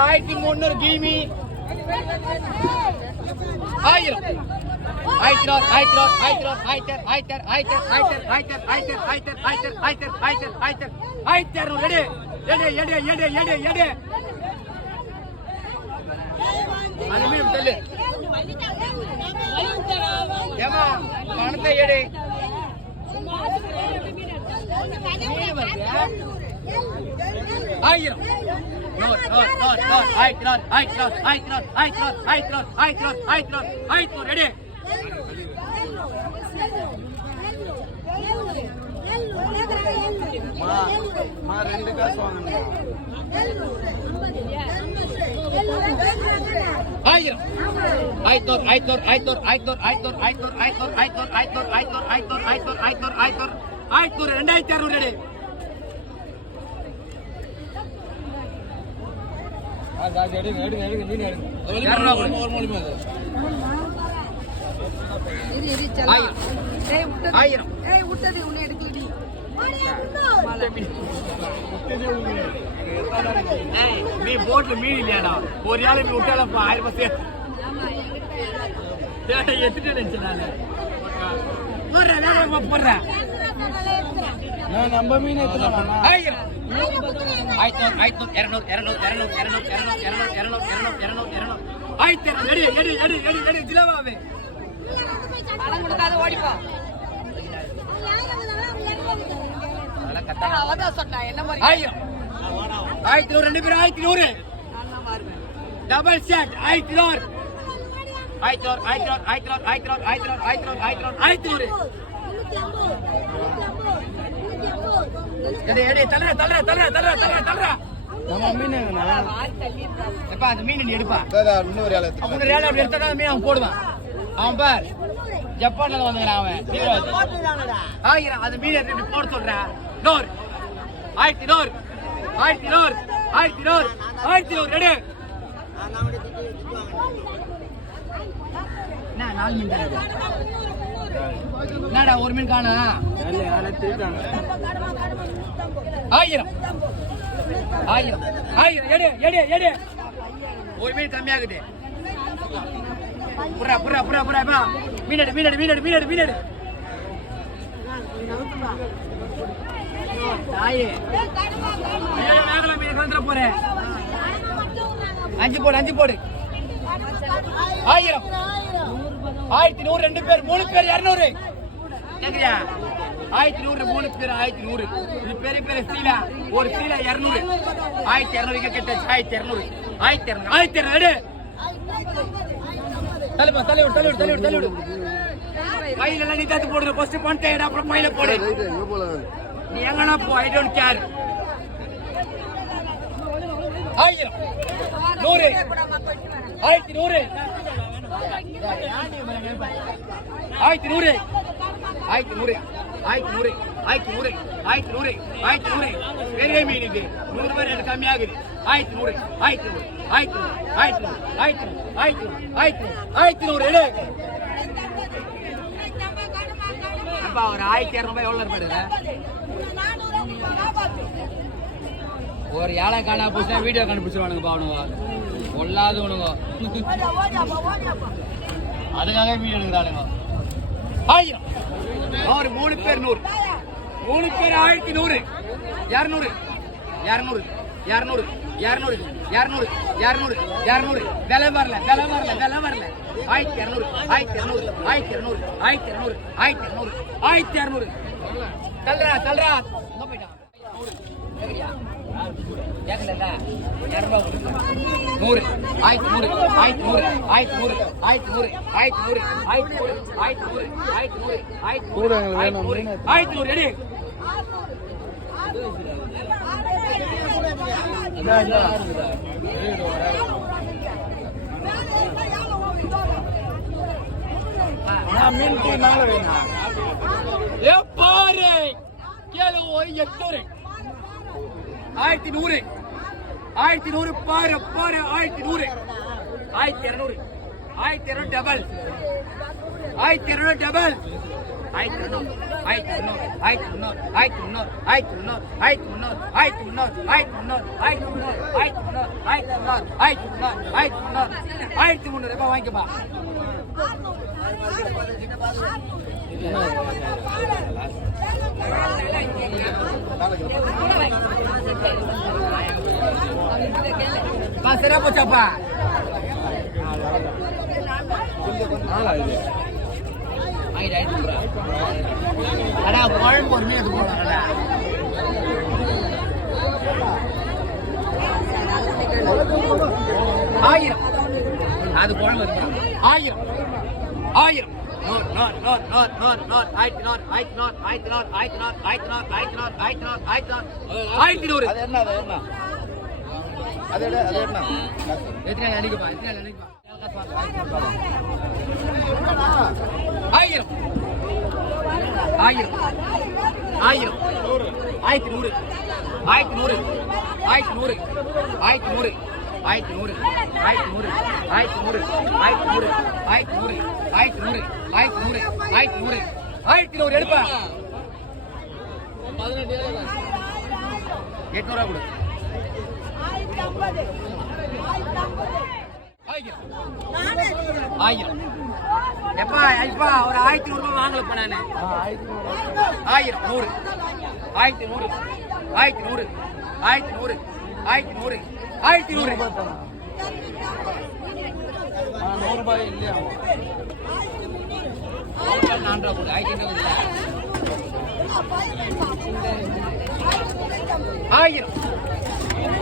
1300 கிமி 1000 ரெண்டு காசு வாங்க 2600 நீ போட்ல மீன் இல்லையாடா ஒரு ஆளு நீ விட்டாலப்பா 1000 ரூபாய் எடுத்துட்டு நினைச்சேன் போடுறேன் நம்ம மீன் 1000 டபுள் செட் 1100 போடுவான் அவன் பார் ஜப்பான்ல வந்துக்கிறான் அவன் அது மீன் போட சொல்றான் 1100 ரெடி நாலு மீன் என்னடா ஒரு மீன் காணா 1000 எடு ஒரு மீன் கம்மியாகுது புறா மீனடு போறேன் 5 போடு 1000 1100 2 பேர் 3 பேர் 200 கேக்குறியா 1100 3 பேர் 1100 இது பெரிய சீலா ஒரு சீலா 200 1200 கிட்ட 1200 எடு தள்ளிவிடு கையில எல்லாம் நீ தாத்து போடுற ஃபர்ஸ்ட் பணத்தை எடு அப்புறம் மைல போடு நீ எங்கனா போ ஐ டோன்ட் கேர் 1000 100 1100 பெரிய மீன் இது 100 ரூபாய் ரேட் கம்மியாகுது 1100 எடு அப்பா ஒரு 1200 ரூபாய் எவ்வளவு இருப்பாரு ஒரு ஏழை காணா போச்சுன்னா வீடியோ கண்டுபிடிச்சிருவானுங்க அவனுங்க கொள்ளாதவனுங்க அதுக்காக வீடியோ எடுக்கிறானுங்க 1000 ஒரு 3 பேர் 100 3 பேர் 1100 200 விலை வரல 1200 தல்றா போயிட்டான் 1100 பாரு 1100 1200 டபுள் 1200 டபுள் ஆயிரத்தி இருநூறு ஆயிரத்தி முந்நூறு ஆயிரத்தி முந்நூறு ஆயிரத்தி முந்நூறு ஆயிரத்தி முந்நூறு ஆயிரத்தி முந்நூறு ஆயிரத்தி முந்நூறு ஆயிரத்தி முந்நூறு ஆயிரத்தி முந்நூறு ஆயிரத்தி முந்நூறு ஆயிரத்தி முந்நூறு ஆயிரத்தி முந்நூறு ஆயிரத்தி முந்நூறு ஆயிரத்தி முந்நூறு ரூபாய் வாங்கிக்கப்பா. சரியா போச்சாப்பா. அடா குழம்பு ஒரு மீன் போடுவாங்கடா. ஆயிரம் அது குழம்பு 1000 1000 ஆயிரத்தி நூறு ஆயிரத்தி நூறு ஆயிரத்தி நூறு ஆயிரத்தி நூறு ஆயிரத்தி நூறு ஆயிரத்தி நூறு ஆயிரத்தி நூறு ஆயிரத்தி நூறு ஆயிரத்தி நூறு. அது என்ன எத்தனை அடிக்கப்பா எத்தனை அடிக்கப்பா. 1000 1000 1000 ஆயிரத்தி நூறு ஆயிரத்தி நூறு ஆயிரத்தி நூறு ஆயிரத்தி நூறு ஆயிரத்தி நூறு ஆயிரத்தி நூறு ஆயிரத்தி நூறு ஆயிரத்தி நூறு ஆயிரத்தி நூறு ஆயிரத்தி நூறு ஆயிரத்தி நூறு ஆயிரத்தி நூறு ஆயிரத்தி நூறு எடுப்பா. 800 கொடு. 1000 எப்பா எப்பா ஒரு 1100 ரூபாய் வாங்கலப்பா நானு. 1000 100 1100 1100 1100 1100 1100 100 ரூபாய் இல்லையா? 4 ரூபாய் கொடு. 1000 1000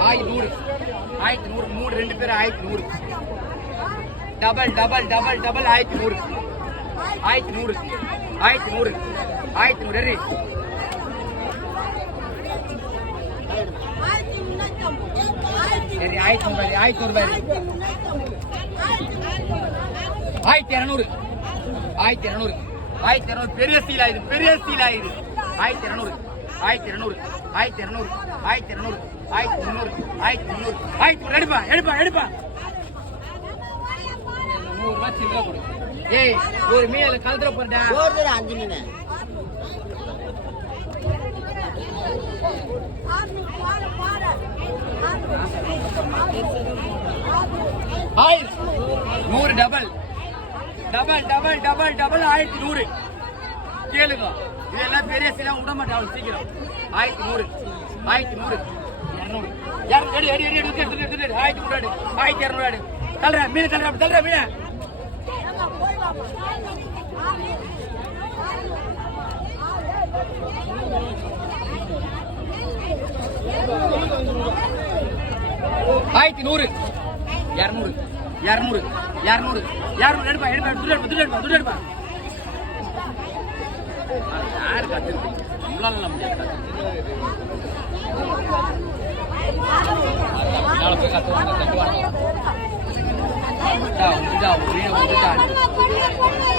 1100 1100 மூணு ரெண்டு பேர் 1100 double double double double 1100 1100 1100 1100 ready. சரி 1200 1200 1200 1200 1200 பெரிய சீலா இது பெரிய சீலா இது. 1200 1200 1200 1200 1300 1300 1300 எடுப்பா எடுப்பா எடுப்பா. 100 ரூபாய் சில்லறை கொடு. ஏய் ஒரு மீன் கலந்துற போறடா. 5 மீன் 100 double double double double double 1100 கேளுங்க. இதெல்லாம் பெரிய சீலா விட மாட்டேன் அவ்வளவு சீக்கிரம். 1100 1100 200 எடி எடி எடி எடுத்து 1200 1200 தல்ற மீன் தல்ற தல்ற மீன். ஆயிரத்தி 100 200 200 200 200 எடுப்பா எடுப்பா துட்டு எடுப்பா துட்டு எடுப்பா. யாரு கத்துருக்கு நம்மளால முடியாது. போய் கத்துவாங்க கட்டுவாங்க.